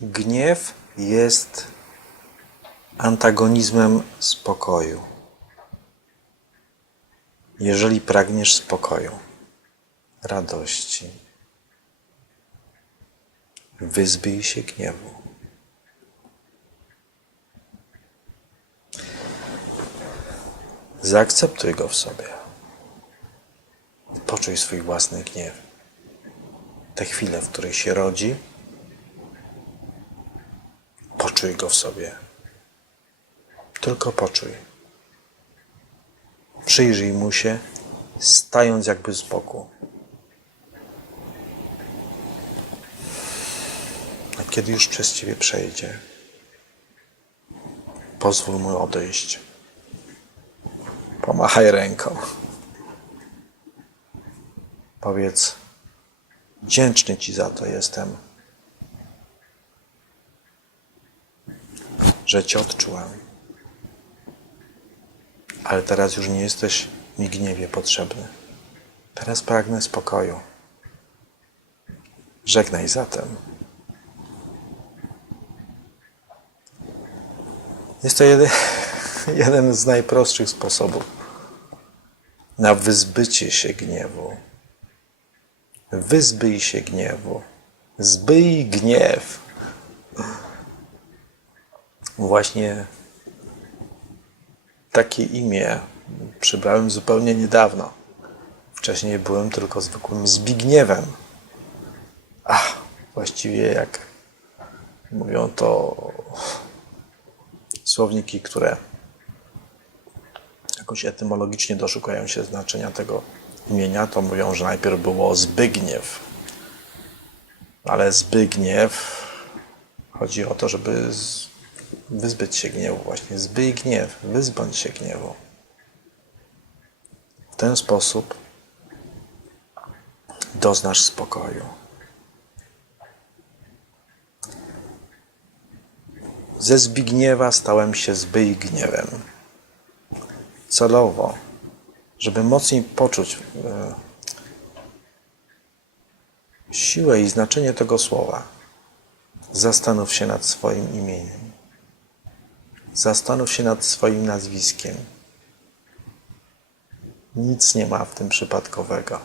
Gniew jest antagonizmem spokoju. Jeżeli pragniesz spokoju, radości, wyzbyj się gniewu. Zaakceptuj go w sobie. Poczuj swój własny gniew. Te chwile, w których się rodzi, poczuj go w sobie. Tylko poczuj. Przyjrzyj mu się, stając jakby z boku. A kiedy już przez ciebie przejdzie, pozwól mu odejść. Pomachaj ręką. Powiedz, wdzięczny Ci za to jestem, że Cię odczułem. Ale teraz już nie jesteś mi gniewie potrzebny. Teraz pragnę spokoju. Żegnaj zatem. Jest to jedy, jeden z najprostszych sposobów na wyzbycie się gniewu. Wyzbyj się gniewu. Zbyj gniew. Właśnie takie imię przybrałem zupełnie niedawno. Wcześniej byłem tylko zwykłym Zbigniewem. Ach, właściwie jak mówią to słowniki, które jakoś etymologicznie doszukają się znaczenia tego imienia, to mówią, że najpierw było Zbygniew. Ale Zbygniew chodzi o to, żeby wyzbyć się gniewu właśnie. Zbyj gniew, wyzbądź się gniewu. W ten sposób doznasz spokoju. Ze Zbigniewa stałem się Zbyj gniewem. Celowo, żeby mocniej poczuć e, siłę i znaczenie tego słowa, zastanów się nad swoim imieniem. Zastanów się nad swoim nazwiskiem. Nic nie ma w tym przypadkowego.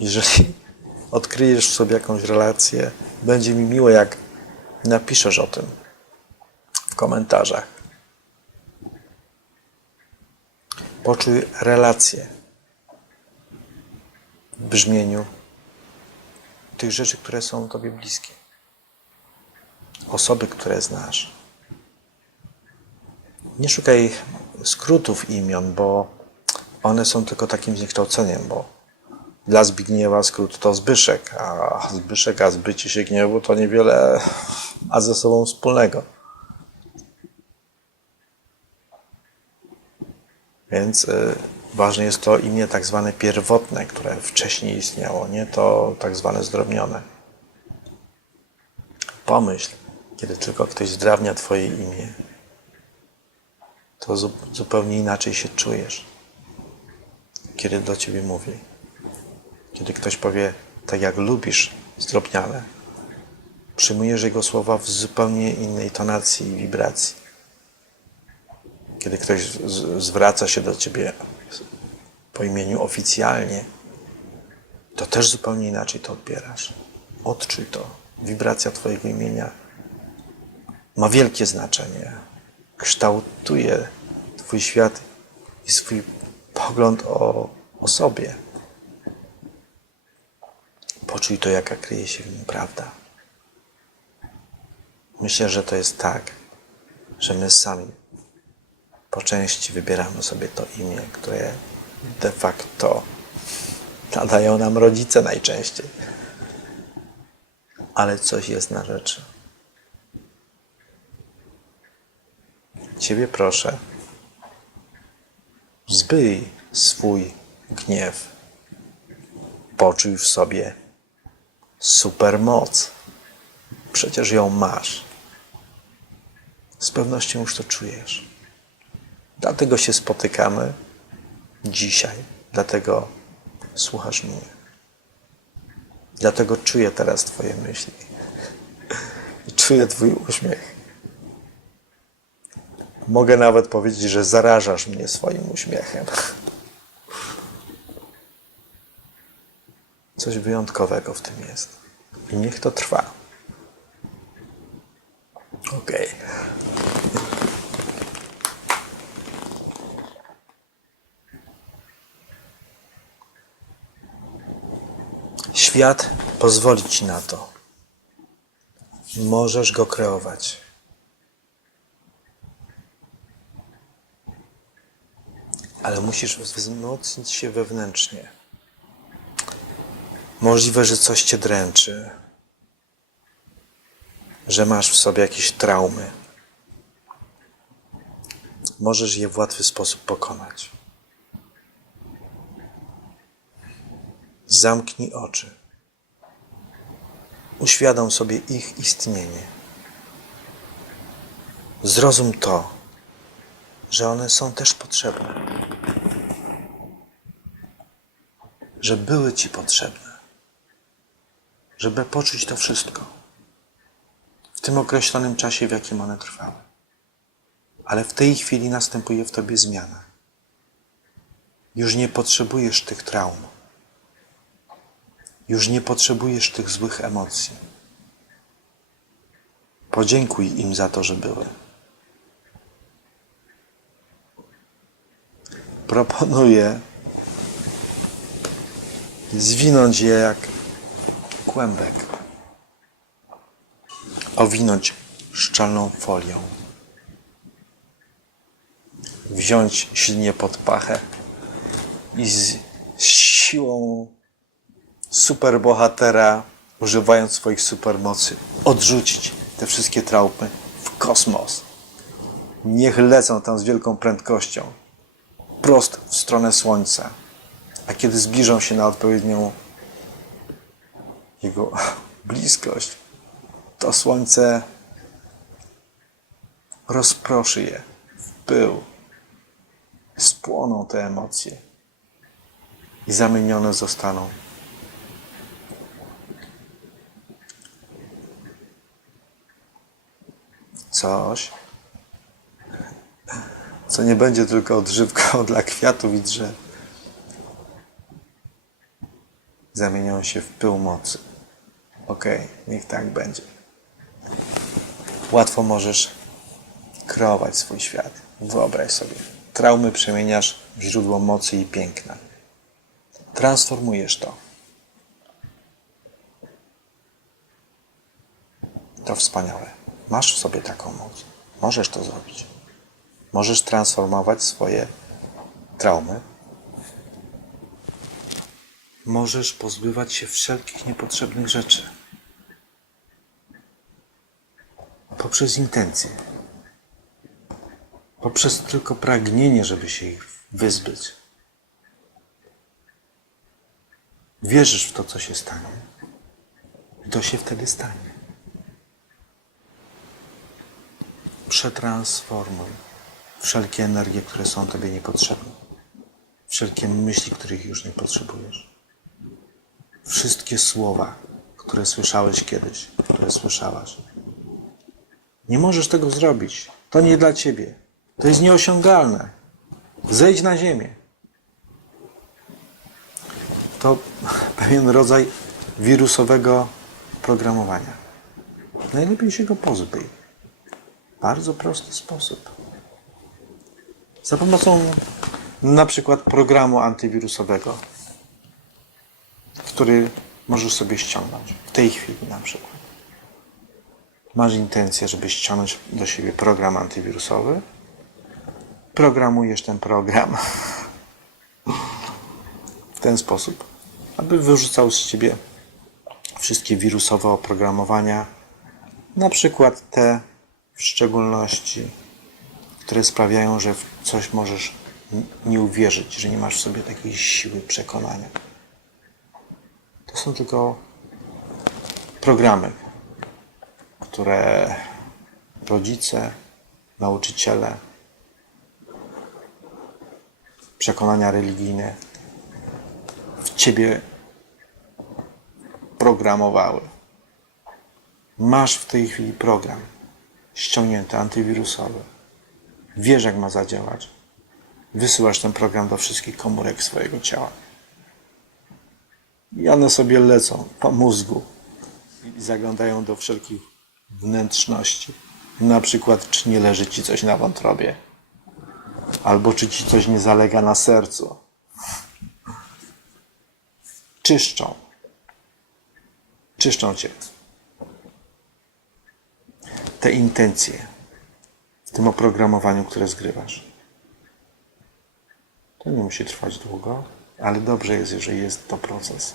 Jeżeli odkryjesz w sobie jakąś relację, będzie mi miło, jak napiszesz o tym w komentarzach. Poczuj relacje w brzmieniu tych rzeczy, które są Tobie bliskie. Osoby, które znasz. Nie szukaj skrótów imion, bo one są tylko takim zniekształceniem, bo dla Zbigniewa skrót to Zbyszek, a Zbyszek, a zbycie się gniewu to niewiele ma ze sobą wspólnego. Więc y, ważne jest to imię tak zwane pierwotne, które wcześniej istniało, nie to tak zwane zdrobnione. Pomyśl, kiedy tylko ktoś zdrawnia Twoje imię, to zu- zupełnie inaczej się czujesz, kiedy do Ciebie mówi. Kiedy ktoś powie, tak jak lubisz zdrobniale, przyjmujesz jego słowa w zupełnie innej tonacji i wibracji. Kiedy ktoś zwraca się do ciebie po imieniu oficjalnie, to też zupełnie inaczej to odbierasz. Odczuj to. Wibracja Twojego imienia ma wielkie znaczenie. Kształtuje Twój świat i swój pogląd o, o sobie. Poczuj to, jaka kryje się w nim prawda. Myślę, że to jest tak, że my sami po części wybieramy sobie to imię, które de facto nadają nam rodzice najczęściej. Ale coś jest na rzeczy. Ciebie proszę, zbyj swój gniew. Poczuj w sobie supermoc. Przecież ją masz. Z pewnością już to czujesz. Dlatego się spotykamy dzisiaj. Dlatego słuchasz mnie. Dlatego czuję teraz Twoje myśli. I czuję Twój uśmiech. Mogę nawet powiedzieć, że zarażasz mnie swoim uśmiechem. Coś wyjątkowego w tym jest. I niech to trwa. Okej. Świat pozwoli ci na to. Możesz go kreować. Ale musisz wzmocnić się wewnętrznie. Możliwe, że coś cię dręczy, że masz w sobie jakieś traumy. Możesz je w łatwy sposób pokonać. Zamknij oczy. Uświadom sobie ich istnienie. Zrozum to, że one są też potrzebne. Że były Ci potrzebne. Żeby poczuć to wszystko. W tym określonym czasie, w jakim one trwały. Ale w tej chwili następuje w Tobie zmiana. Już nie potrzebujesz tych traum. Już nie potrzebujesz tych złych emocji. Podziękuj im za to, że były. Proponuję zwinąć je jak kłębek. Owinąć szczelną folią. Wziąć silnie pod pachę i z siłą superbohatera, używając swoich supermocy, odrzucić te wszystkie traumy w kosmos. Niech lecą tam z wielką prędkością, prost w stronę Słońca. A kiedy zbliżą się na odpowiednią jego bliskość, to Słońce rozproszy je w pył. Spłoną te emocje i zamienione zostaną coś, co nie będzie tylko odżywką dla kwiatów i drzew. Zamienią się w pył mocy. Okej, niech tak będzie. Łatwo możesz kreować swój świat. Wyobraź sobie. Traumy przemieniasz w źródło mocy i piękna. Transformujesz to. To wspaniałe. Masz w sobie taką moc. Możesz to zrobić. Możesz transformować swoje traumy. Możesz pozbywać się wszelkich niepotrzebnych rzeczy. Poprzez intencje. Poprzez tylko pragnienie, żeby się ich wyzbyć. Wierzysz w to, co się stanie. I to się wtedy stanie. przetransformuj wszelkie energie, które są Tobie niepotrzebne. Wszelkie myśli, których już nie potrzebujesz. Wszystkie słowa, które słyszałeś kiedyś, które słyszałaś. Nie możesz tego zrobić. To nie dla Ciebie. To jest nieosiągalne. Zejdź na ziemię. To pewien rodzaj wirusowego programowania. Najlepiej się go pozbyj bardzo prosty sposób. Za pomocą na przykład programu antywirusowego, który możesz sobie ściągnąć w tej chwili na przykład. Masz intencję, żeby ściągnąć do siebie program antywirusowy. Programujesz ten program w ten sposób, aby wyrzucał z ciebie wszystkie wirusowe oprogramowania, na przykład te w szczególności, które sprawiają, że w coś możesz nie uwierzyć, że nie masz w sobie takiej siły przekonania. To są tylko programy, które rodzice, nauczyciele, przekonania religijne w ciebie programowały. Masz w tej chwili program ściągnięty, antywirusowy. Wiesz, jak ma zadziałać. Wysyłasz ten program do wszystkich komórek swojego ciała. I one sobie lecą po mózgu i zaglądają do wszelkich wnętrzności. Na przykład, czy nie leży ci coś na wątrobie, albo czy ci coś nie zalega na sercu. Czyszczą. Czyszczą cię. Te intencje w tym oprogramowaniu, które zgrywasz. To nie musi trwać długo, ale dobrze jest, jeżeli jest to proces.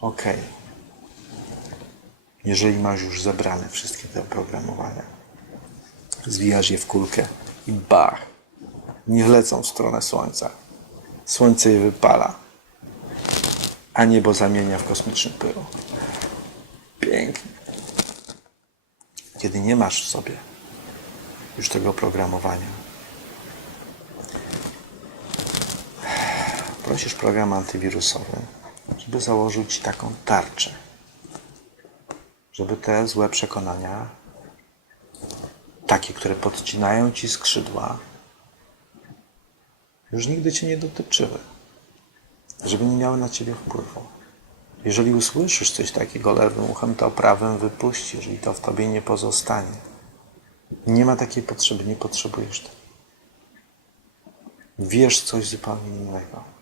Ok. Jeżeli masz już zebrane wszystkie te oprogramowania, zwijasz je w kulkę i bach! Niech lecą w stronę słońca. Słońce je wypala, a niebo zamienia w kosmiczny pył. Pięknie. Kiedy nie masz w sobie już tego oprogramowania, prosisz program antywirusowy, żeby założył ci taką tarczę, żeby te złe przekonania, takie, które podcinają ci skrzydła, już nigdy cię nie dotyczyły, żeby nie miały na ciebie wpływu. Jeżeli usłyszysz coś takiego lewym uchem, to prawym wypuścisz i to w tobie nie pozostanie. Nie ma takiej potrzeby, nie potrzebujesz tego. Wiesz coś zupełnie innego.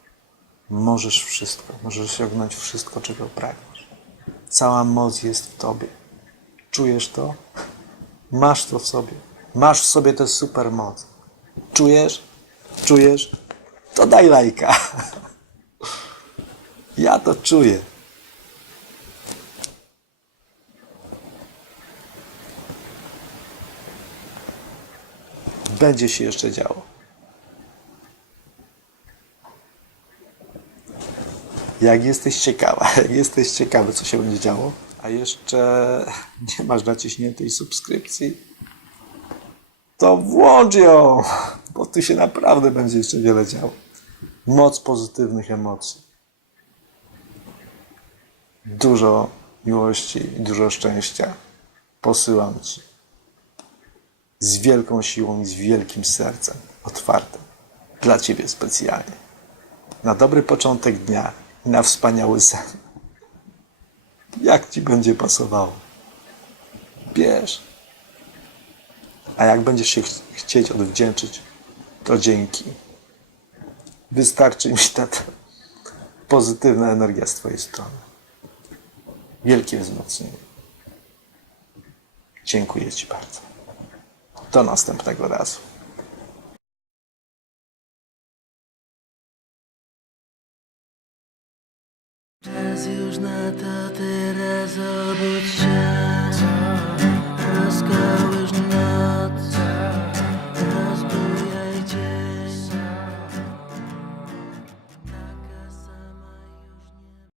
Możesz wszystko, możesz osiągnąć wszystko, czego pragniesz. Cała moc jest w tobie. Czujesz to? Masz to w sobie. Masz w sobie tę supermoc. Czujesz? Czujesz? To daj lajka. Ja to czuję. Będzie się jeszcze działo. Jak jesteś ciekawa, jak jesteś ciekawy, co się będzie działo, a jeszcze nie masz naciśniętej subskrypcji, to włącz ją, bo tu się naprawdę będzie jeszcze wiele działo. Moc pozytywnych emocji. Dużo miłości i dużo szczęścia posyłam Ci. Z wielką siłą i z wielkim sercem, otwartym. Dla Ciebie specjalnie. Na dobry początek dnia na wspaniały sen. Jak Ci będzie pasowało. Bierz. A jak będziesz się ch- chcieć odwdzięczyć, to dzięki. Wystarczy mi ta ta pozytywna energia z Twojej strony. Wielkie wzmocnienie. Dziękuję Ci bardzo. Do następnego razu.